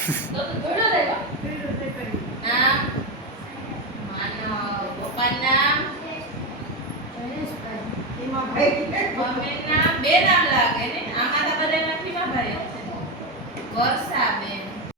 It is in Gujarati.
તો ઘોડો દેવા નામ માનવ પપ્પાનું નામ મમ્મીનું નામ બે નામ લાગે ને આમાં તો બધા નથી ભાઈ વર્ષા